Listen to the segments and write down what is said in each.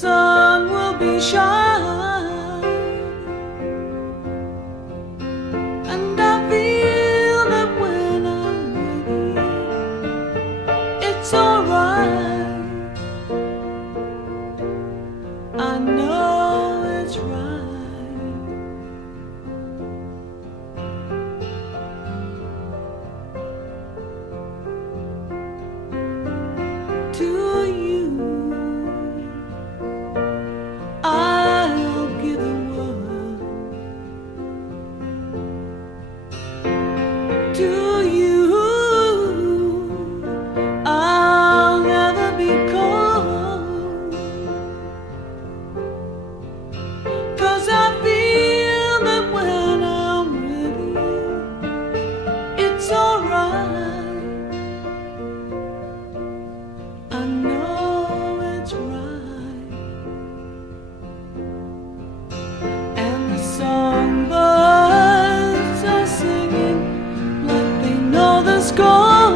sun will be shining, and I feel that when I'm with you, it's alright. I know it's right. To you, I'll give the world. To you, I'll never be cold, 'cause I feel that when I'm with you, it's alright. I know it's right. And the songbirds are singing like they know the score.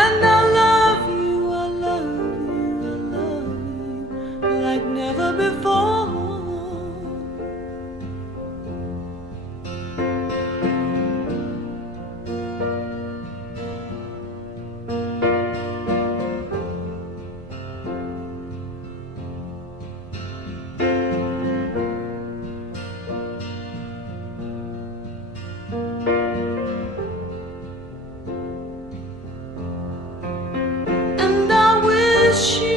And I love you, I love you, I love you like never before. And I wish you